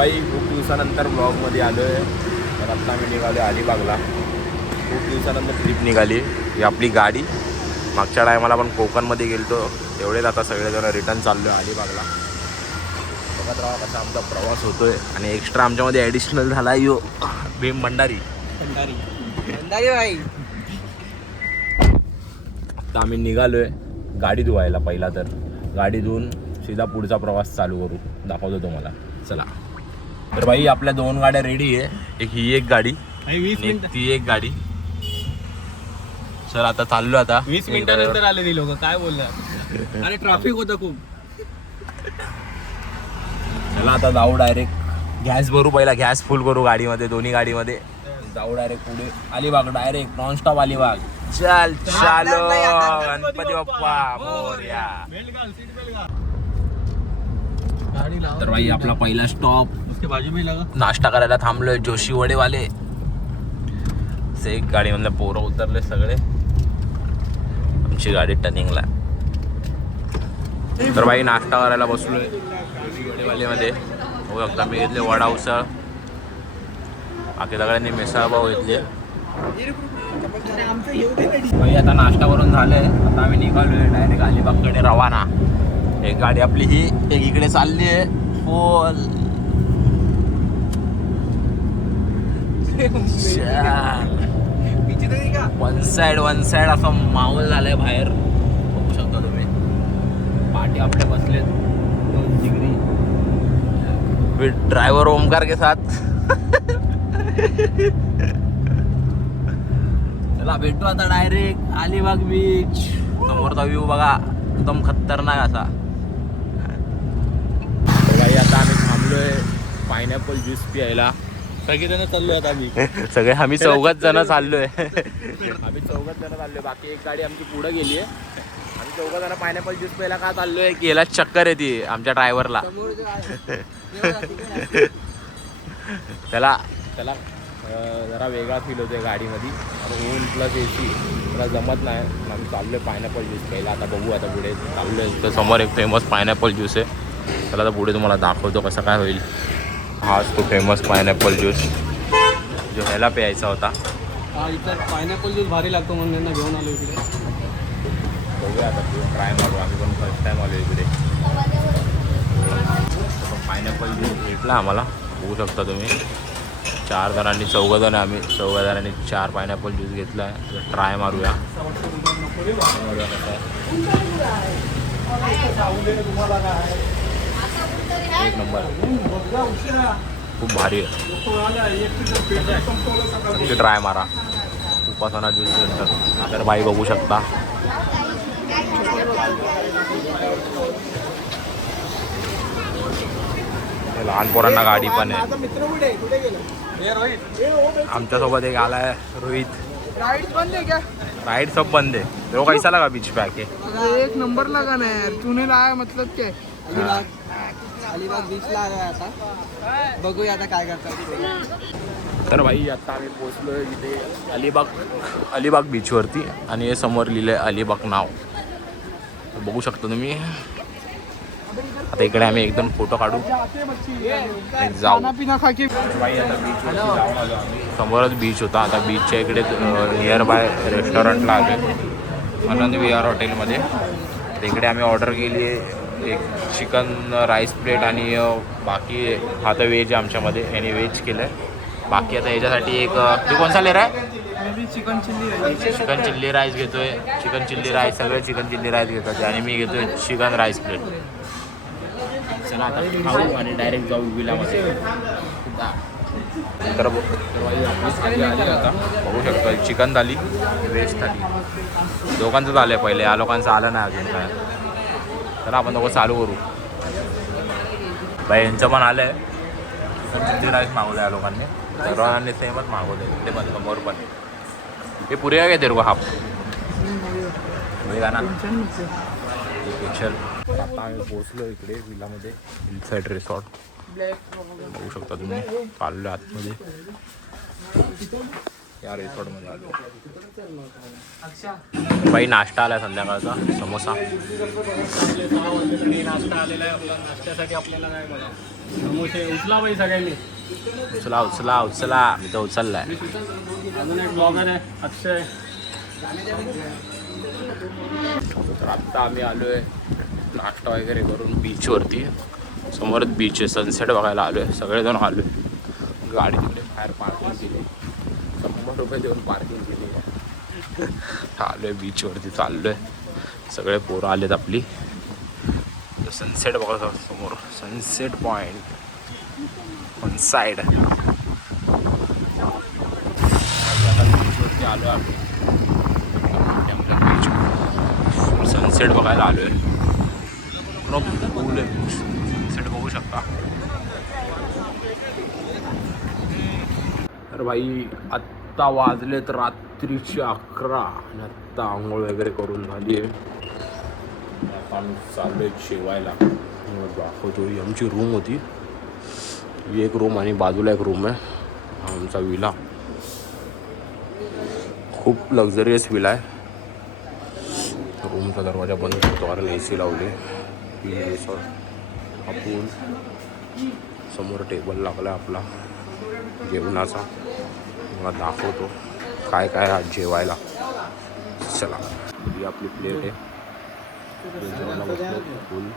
भाई खूप दिवसानंतर ब्लॉगमध्ये आलो आहे. तर आत्ता आम्ही निघालो अलिबागला. खूप दिवसानंतर ट्रिप निघाली. ही आपली गाडी. मागच्या टायमाला आपण कोकणमध्ये गेलतो तेवढेच आता सगळेजण रिटर्न चाललो आहे अलिबागला. बघत राहा कसा आमचा प्रवास होतोय. आणि एक्स्ट्रा आमच्यामध्ये ॲडिशनल झाला यो भीम भंडारी भाई. आता आम्ही निघालोय गाडी धुवायला. पहिला तर गाडी धुवून सीधा पुढचा प्रवास चालू करू. दाखवतो तुम्हाला. चला. तर भाई आपल्या 2 गाड्या रेडी आहे. ही एक गाडी आणि ती एक गाडी. सर आता चाललो. आता 20 मिनिटानंतर आले ती लोक. काय बोलणार. अरे ट्रॅफिक होतं खूप. चला आता जाऊ डायरेक्ट. गॅस भरू पहिला. गॅस फुल करू गाडीमध्ये. दोन्ही गाडीमध्ये जाऊ डायरेक्ट पुढे अलिबाग. Direct nonstop Alibag. चल चालो गणपती बाप्पा मोरया. तर भाई आपला पहिला स्टॉप. बाजू में लगा. नाश्ता करायला थांबलोय जोशी वडेवाले. एक गाडी मधल्या पोरं उतरले सगळे. आमची गाडी टर्निंगला. तर भाई नाश्ता करायला बसलोय जोशी वडेवालेमध्ये. हो शकता मी घेतले वडा उसळ. बाकी सगळ्यांनी मिसळ पाव घेतले. भाई आता नाश्ता करून झालंय. आता आम्ही निघालोय डायरेक्ट अलिबागकडे रवाना. एक गाडी आपली ही एक इकडे चालली आहे फुल. वन साइड असं माहोल झालाय बाहेर. बघू शकता तुम्ही. पाठी आपले बसलेत 2 डिग्री. विथ ड्रायव्हर ओमकार के साथ. चला भेटू आता डायरेक्ट अलिबाग बीच. समोरचा व्ह्यू बघा एकदम खतरनाक असा. भाई आता आम्ही थांबलोय पायनॅपल ज्यूस प्यायला. सगळेजण चाललोय आता आम्ही. सगळे आम्ही 4 जण चाललोय. आम्ही 4 जण चाललोय. बाकी एक गाडी आमची पुढे गेली आहे. आम्ही 4 जण पायनॅपल ज्यूस प्यायला का चाललोय. गेला चक्कर येते आमच्या ड्रायव्हरला. त्याला जरा वेगळा फील होतोय गाडीमध्ये. ऊन प्लस AC त्याला जमत नाही. आम्ही चाललोय पायनॅपल ज्यूस प्यायला. आता बघू आता पुढे चाललोय. तर समोर एक फेमस पायनॅपल ज्यूस आहे. त्याला आता पुढे तुम्हाला दाखवतो कसं काय होईल. हाच तो फेमस पायनॅपल ज्यूस जो ह्याला प्यायचा होता. हा इथं पायनॅपल ज्यूस भारी लागतो म्हणून यांना घेऊन आलो इकडे. बघूया आता ट्राय मारू. आम्ही पण फर्स्ट टाईम आलो इकडे. पायनॅपल ज्यूस भेटला आम्हाला. बघू शकता तुम्ही. 4 जणांनी 4 जण आम्ही 4 जणांनी 4 पायनॅपल ज्यूस घेतला आहे. ट्राय मारूया. एक नंबर. खूप भारी आहे. ट्राय मारा उपासना ज्यूस सेंटर. तर बाई बघू शकता. लहान पोरांना गाडी पण आहे. आमच्यासोबत एक आलाय रोहित. राइड सब बंद है. वो कैसा लगा बीच पे आके. एक नंबर लगा ना यार. तूने लाया मतलब क्या. अलिबाग बीचला आलोय आता. बघूया आता काय करतात. तर भाई आता आम्ही पोहोचलोय इथे अलिबाग बीचवरती. आणि हे समोर लिहिलंय अलिबाग नाव. बघू शकता तुम्ही. आता इकडे आम्ही एकदम फोटो काढू आणि जाऊ. भाई आता बीचवरती जाऊन आलो आम्ही. समोरच बीच होता. आता बीचच्या इकडे नियर बाय रेस्टॉरंटला आलो. आनंद विहार हॉटेलमध्ये. तिकडे आम्ही ऑर्डर केली आहे एक चिकन राईस प्लेट. आणि बाकी हा तर व्हेज आहे आमच्यामध्ये. याने व्हेज केलं आहे. बाकी आता याच्यासाठी एक तू कोणता ले रहा है. चिकन चिल्ली राईस घेतोय. चिकन चिल्ली राईस सगळे चिकन चिल्ली राईस घेतात. आणि मी घेतोय चिकन राईस प्लेट. चला आता खाऊ आणि डायरेक्ट जाऊ विलामध्ये. तर आपली थाली आली आता. बघू शकतो चिकन थाली व्हेज थाली. दोघांचं झालं आहे पहिले. या लोकांचं आलं नाही अजून काय. तर आपण दोघं चालू करू. बाई यांचं पण आलं आहे. चिकन चिल्ली राईस मागवलं या लोकांनी. सर्वांनी सेमच मागवलं. ते पण समोर पण हे पुरे काय तेरे को हाफ ना. चल आता आम्ही पोहोचलो इकडे विलामध्ये. हिलसाईड रिसॉर्ट बघू शकता तुम्ही. चाललो आतमध्ये. या रिसॉर्टमध्ये आलो. बाई नाश्ता आला संध्याकाळचा. समोसा नाश्ता आलेला आहे आपला. नाश्त्यासाठी आपल्याला काय समोसे उचला बाई सगळ्यांनी. उचला उचला उचला, मी तर उचललाय. अजून एक ब्लॉगर आहे अक्षय. तर आत्ता आम्ही आलोय नाश्ता वगैरे करून बीचवरती. समोरच बीच आहे, सनसेट बघायला आलोय. सगळेजण आलोय. गाडी तिकडे बाहेर पार्किंग केली, 100 रुपये देऊन पार्किंग केली. आलोय बीचवरती, चाललोय. सगळे पोरं आलेत आपली. सनसेट बघा समोर, सनसेट पॉइंट ऑन साईड. बीचवरती आलो आम्ही. आपल्या बीच सनसेट बघायला आलोय. पूल आहे, सनसेट बघू शकता. तर भाई आत्ता वाजलेत रात्रीचे 11 आणि आत्ता आंघोळ वगैरे करून झाली आहे. आता आम्ही चाललोय जेवायला. दाखवतो, ही आमची रूम होती. ही एक रूम आणि बाजूला एक रूम आहे. हा आमचा विला, खूप लक्झरियस विला आहे. रूमचा दरवाजा बंद करतो कारण AC लावली. रिसॉर्ट हा पूल, समोर टेबल लागला आपला जेवणाचा. मला दाखवतो काय काय आज जेवायला. चला, ही आपली प्लेट आहे. जेवायला बसलो. फुल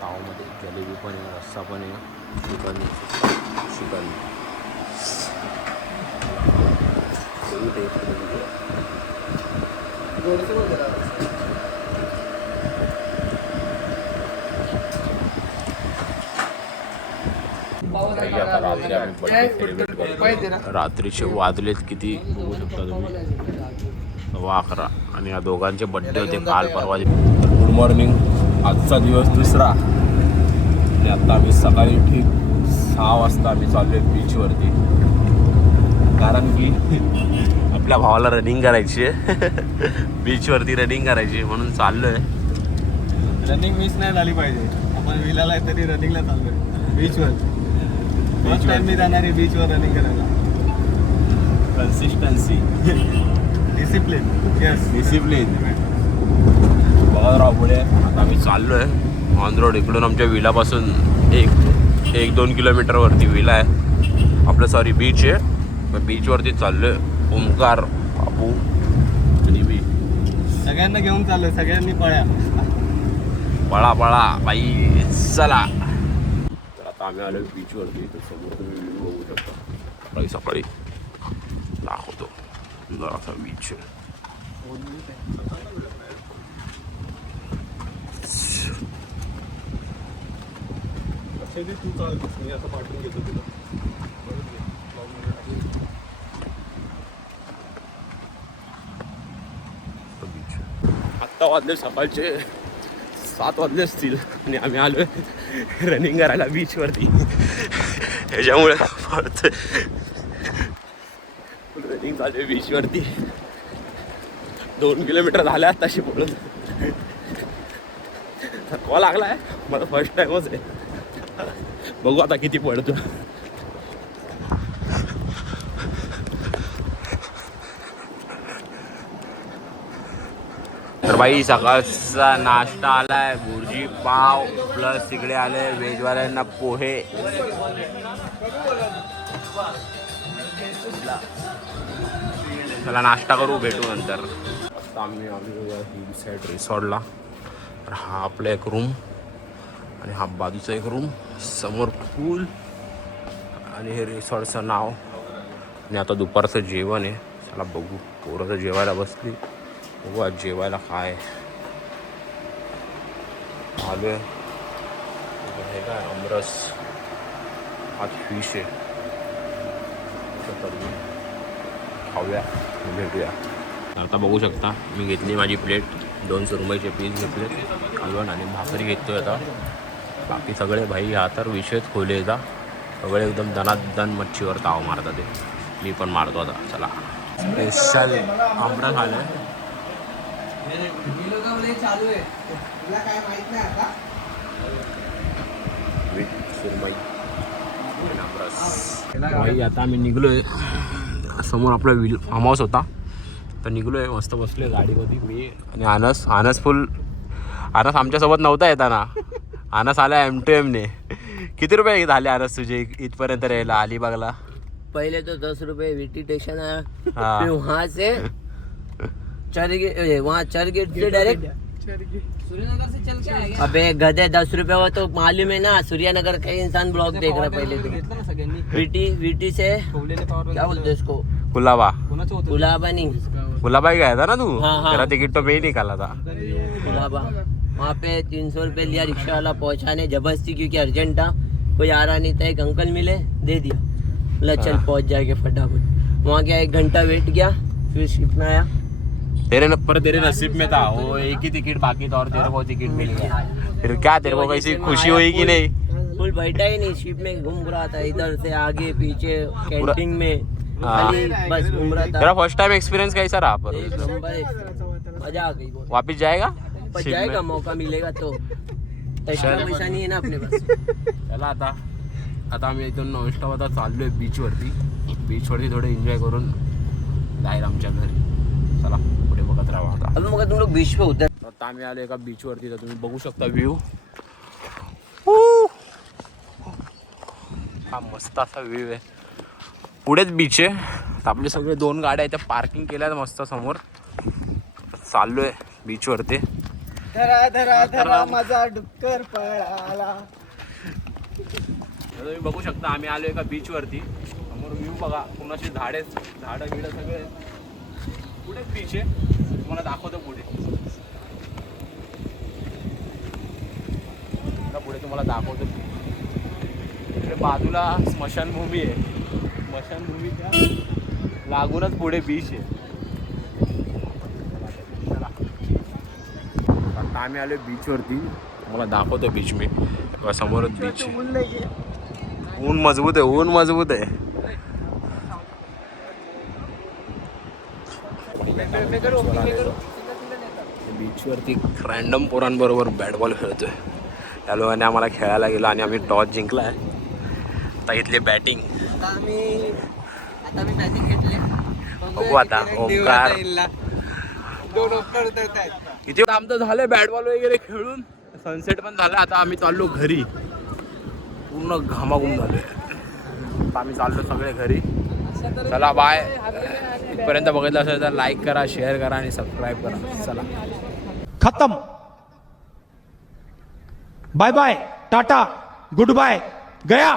तावमध्ये जलेबी पण आहे, रस्सा पण आहे, चिकन. आता रात्री आम्ही बर्थडे सेलिब्रेट करतो. रात्रीचे वाजलेत किती बघू शकता तुम्ही, 11:15 आणि या दोघांचे बड्डे होते काल परवा. Good morning. आजचा दिवस दुसरा आणि आता आम्ही सकाळी ठीक 6 वाजता आम्ही चाललो आहे बीचवरती. कारण की आपल्या भावाला रनिंग करायची आहे. बीचवरती रनिंग करायची म्हणून चाललो आहे. रनिंग मिस नाही झाली पाहिजे. आपण विलाला तरी रनिंगला चाललोय बीचवर. फर्स्ट टाइम मी जाणार आहे बीचवर रनिंग करायला. Consistency, discipline. Yes, discipline. बघा राव पुढे आता आम्ही चाललो आहे ऑन रोड. इकडून आमच्या विलापासून 1-2 किलोमीटरवरती विला आहे आपलं, सॉरी बीच आहे. मग बीचवरती चाललो आहे. ओमकार, बापू आणि मी सगळ्यांना घेऊन चाललोय. सगळ्यांनी पळ्या पळा पळा बाई, चला. तर आता आम्ही आलो बीचवरती. तर समोर तुम्ही बघू शकता. सकाळी सकाळी दाखवतो जरासा बीच. तू चाल, मी आता पाठवून घेतो तुला. आत्ता वाजले सकाळचे 7 वाजले असतील आणि आम्ही आलो रनिंग करायला बीचवरती. ह्याच्यामुळे रनिंग चालू आहे बीचवरती. 2 किलोमीटर झाले आत्ताशी पळून. थकवा लागला आहे मला, फर्स्ट टाइमच आहे. बघू आता किती पडतो. तर भाई सकाळचा नाश्ता आलाय, भुर्जी पाव प्लस तिकडे आले व्हेजवाल्यांना पोहे. चला नाश्ता करू, भेटू नंतर. आता आम्ही आलो हिल साईड रिसॉर्टला. तर हा आपला एक रूम आणि हा बाजूचा एक रूम. समोर पूल आणि हे रिसॉर्टचं नाव. आणि आता दुपारचं जेवण आहे. चला बघू, पोरं तर जेवायला बसली. बघू आज जेवायला काय आलो आहे. हे काय आमरस, आज फिश आहे. खाऊया, भेटूया. आता बघू शकता मी घेतली माझी प्लेट. 2 सुरमईचे पीस घेतले, कालवण आणि भाकरी घेतोय आता. बाकी सगळे भाई हा तर विषयच खोले येतात. सगळे एकदम दनादन मच्छीवर ताव मारतात. ते मी पण मारतो आता. चला स्पेशल आंबडा खाल्लं चालू आहे, तुला काय माहित नाही आता. सुरमई भाई. आता आम्ही निघलोय. समोर आपला फार्म हाऊस होता, तर निघलोय. मस्त बसलोय गाडीमध्ये मी आणि आनस. आनस आमच्यासोबत नव्हता येताना. अनस आला M2M ने. किती रुपये झाले अनस तुझे इथपर्यंत राहिला अलिबागला? पहले तो 10 रुपए वीटी स्टेशन आया, हाँ. फिर वहाँ से वहाँ चर्चगेट से डायरेक्ट सूर्यनगर से चल के आएगा. अबे गधे 10 रुपए वो तो मालूम है ना. सूर्यनगर का इंसान ब्लॉग देख रहा है पहले तो. घेतलं ना सगळ्यांनी. वीटी से ठेवलेले power क्या बोलते उसको, कुलाबा. कोणाचं होतं? कुलाबा नहीं, कुलाबा ही गया था ना तू? हाँ, हाँ. तेरा टिकट तो मैं ही निकाला था. कुलाबा. वहाँ पे 300 रुपए लिया रिक्शा वाला पहुँचाने जबरदस्ती, क्योंकि अर्जेंट था, कोई आ रहा नहीं था. एक अंकल मिले, दे दिया, बोला चल हाँ. पहुँच जाएंगे फटाफट. वहाँ गया, 1 घंटा वेट किया, फिर शिप में आया. तेरे नसीब में था वो एक ही टिकट बाकी था और तेरे को टिकट मिल गया. फिर क्या तेरे को कैसी खुशी हुई कि नहीं? फुल बैठा ही नहीं, शिप में घूम रहा था, इधर से आगे पीछे कैंटीन में हाँ. खाली बस घूम रहा तेरा था. फर्स्ट टाइम एक्सपीरियंस कैसा रहा पर? एक नंबर है, मजा आ गई. बहुत वापिस जाएगा? पर शिप जाएगा, में? मौका मिलेगा तो. एक्स्ट्रा पैसा नाही आहे ना आपले पास. चला आता आम्ही इथून नॉनस्टॉप आता चाललोय बीचवरती थोडं एन्जॉय करून जाईल आमच्या घरी. चला पुढे बघत राहा आता. अभी मग तुम लोग बीच पे उतर. आता आम्ही आलो एका बीचवरती, तर तुम्ही बघू शकता व्ह्यू. हा मस्त असा व्ह्यू आहे. पुढेच बीच आहे. तर आपले सगळे 2 गाड्या आहेत त्या पार्किंग केल्यात मस्त समोर. चाललोय बीचवरती. धरा धरा धरा माझा डुक्कर पळाला. तुम्ही बघू शकता आम्ही आलो एका बीचवरती. समोर व्ह्यू बघा, पुन्हा झाडं गिडं सगळे. पुढेच बीच आहे, तुम्हाला दाखवतो पुढे. पुढे तुम्हाला दाखवतो. इकडे बाजूला स्मशानभूमी आहे. स्मशानभूमीच्या लागूनच पुढे बीच आहे. आता आम्ही आलो बीचवरती, तुम्हाला दाखवतो बीच मी. समोरच बीच आहे. ऊन मजबूत आहे. बीचवरती रॅन्डम पोरांबरोबर बॅट बॉल खेळतोय. त्या लोकांनी आम्हाला खेळायला गेलो आणि आम्ही टॉस जिंकलाय. आता इथले बॅटिंग आता मी बॅटिंग घेतले. बघू आता. ओंकार 2 ओपनर उतरत आहेत. इथे आमचं झालंय बॅट बॉल वगैरे खेळून. सनसेट पण झालं. आता आम्ही चाललो घरी. पूर्ण घामाघूम झालोय. आता आम्ही चाललो सगळे घरी. चला बाय. इथपर्यंत बघितलं असेल तर लाईक करा, शेअर करा आणि सबस्क्राईब करा. चला खत्म. Bye bye, tata, good bye, गया.